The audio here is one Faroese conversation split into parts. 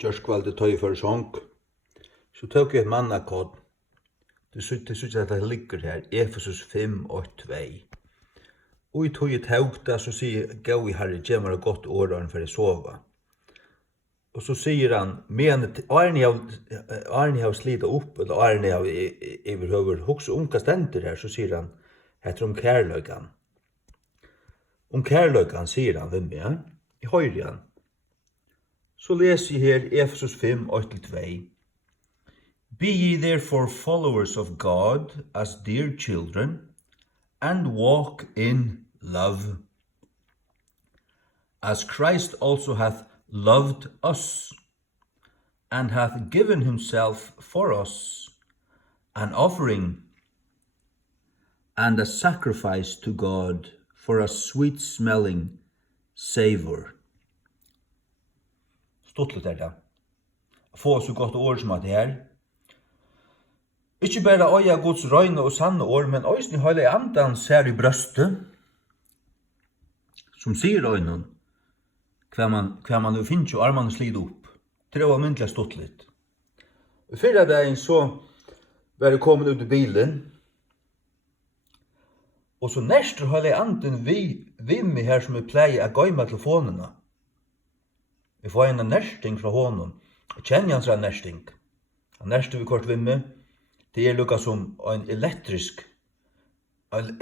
gjørskvalde tøy for sång, så tok jeg et mannakod. Det synes at det ligger her, Efesus 5, 8, 2. Og i tog et haugta, så sier Gau i Herre, gjev meg godt åren for jeg sova. Og så sier han, men Arne har slita opp, eller Arne har overhøver hos unga stender her, så sier han, heter om kærløygan. Om kærløygan, sier han, hvem er? I høyre han. Så leser jeg her Efesus 5, 8-2. Be ye therefore followers of God as dear children, and walk in love, as Christ also hath loved us, and hath given himself for us, an offering and a sacrifice to God for a sweet-smelling savor. Stuttlet det. Få så godt ord som at det her. Ikke bare øya Guds røyne og sanne ord, men øysen i høyde andan ser i brøstet, som sier øynen, hva man jo finner jo armene slid opp. Det var myndelig stuttlet. Fyrre dagen så var det kommet ut i bilen, og så nærster høyde anden vi med her som vi pleier å gå med telefonene. Vi får en nærsting fra honom. Jeg kjenner hans nærsting. Han nærste vi kort vimme. Det lukka som en elektrisk varme.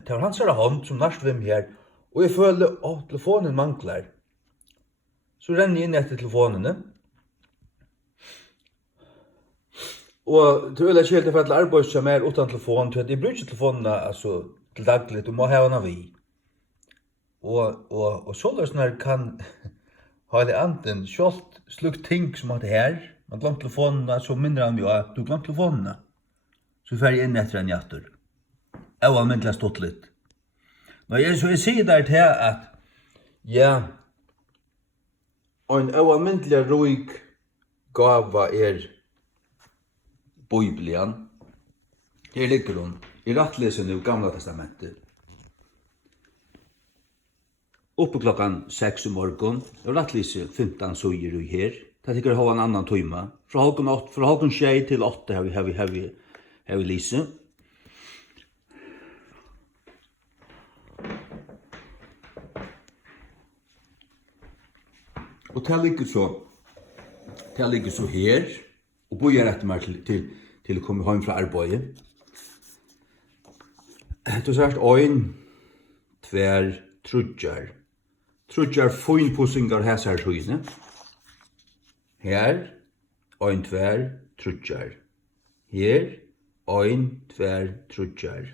Det var hans hånd som nærste vimme her. Og jeg føler at telefonen mangler. Så renner jeg inn etter telefonene. Og det er ikke helt for at arbeid som er uten telefon. Jeg bruker ikke telefonene til daglig. Du må ha henne vi. Og så her kan ha det anten kjolt slukt ting som at det her. Man glemt telefonene, så minner han jo at du glemt telefonene. Så fer jeg inn etter en jatter. Jeg var myndelig stått litt. Så jeg sier der til at ja, en myndelig roig gava Bibelen. Her ligger hun i rattlesen i Gamla testamentet. Oppe klokkan 6 morgon, og rattlise 15 suger i her. Det tykker ha en annan tøyma. Fra halken 6 til 8 har vi lise. Og det ligger så her, og bøyer etter meg til å komme hjem fra arbeidet. Det er sagt 1, 2, 3. Trudjar fynpussingar hæsar tøyne. Her, 1, 2, 3. Her, 1, 2, 3.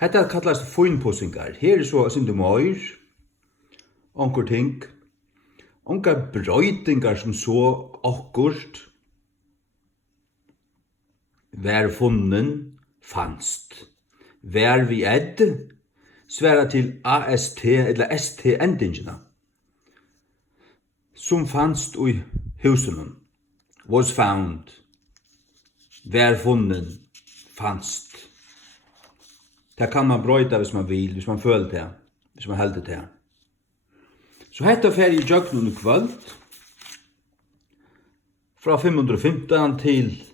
Hetta kallast fynpussingar. Her så sindu møyr, onkur ting, onkar brøytingar som så akkurt, vær funnen, fanst. Vær vi sværa til AST eller ST-endingene, som fanst i husen, was found, vær funnen, fanst. Det kan man brøyta hvis man vil, hvis man føler det, hvis man helder det. Så hetta fer i jøgnen i kvöld, fra 515 til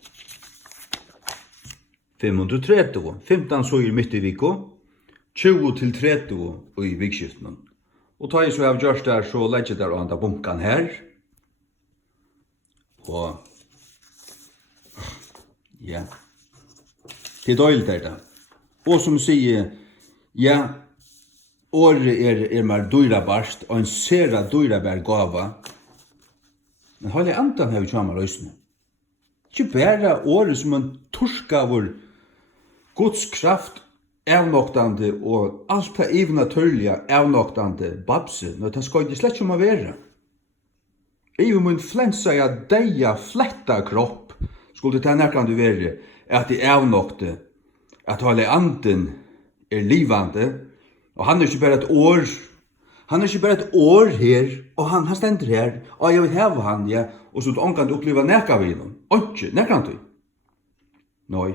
530, 15 så i midt i viko, 20 til 30 i vikskiften. Og ta jeg så av gjørst der, så legger jeg der og andre bunkan her. Og ja, det er døylig der da. Og som sier, ja, året mer dyrabarst, og en sera dyrabar gava. Men hele andan har vi kjama løsene. Ikke bare året som en torskavur Guds kraft avnoktande og alt det evnaturliga avnoktande babse, når det skal ikke slett som å være. Even min flensa deia fletta kropp, skulle det nærkande være at det avnokte, at hele anden livande, og han ikke bare et år, han ikke bare et år her, og han stender her, og jeg vil heve han, ja, og så kan du oppleva nærka vid honom. Ikke, nærkande. Nei.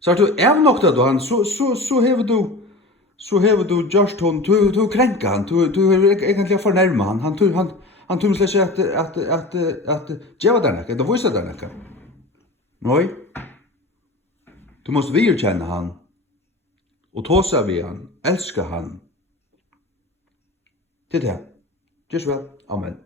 Så har du avnokta du han, så hever du så har du gjort hon, du kränka han, du har egentligen förnärma han, han tror släck att geva den här, det visar den här. Nej. Du måste vidkänna han, och tåsa vid han, älska han. Till det. Just väl. Amen.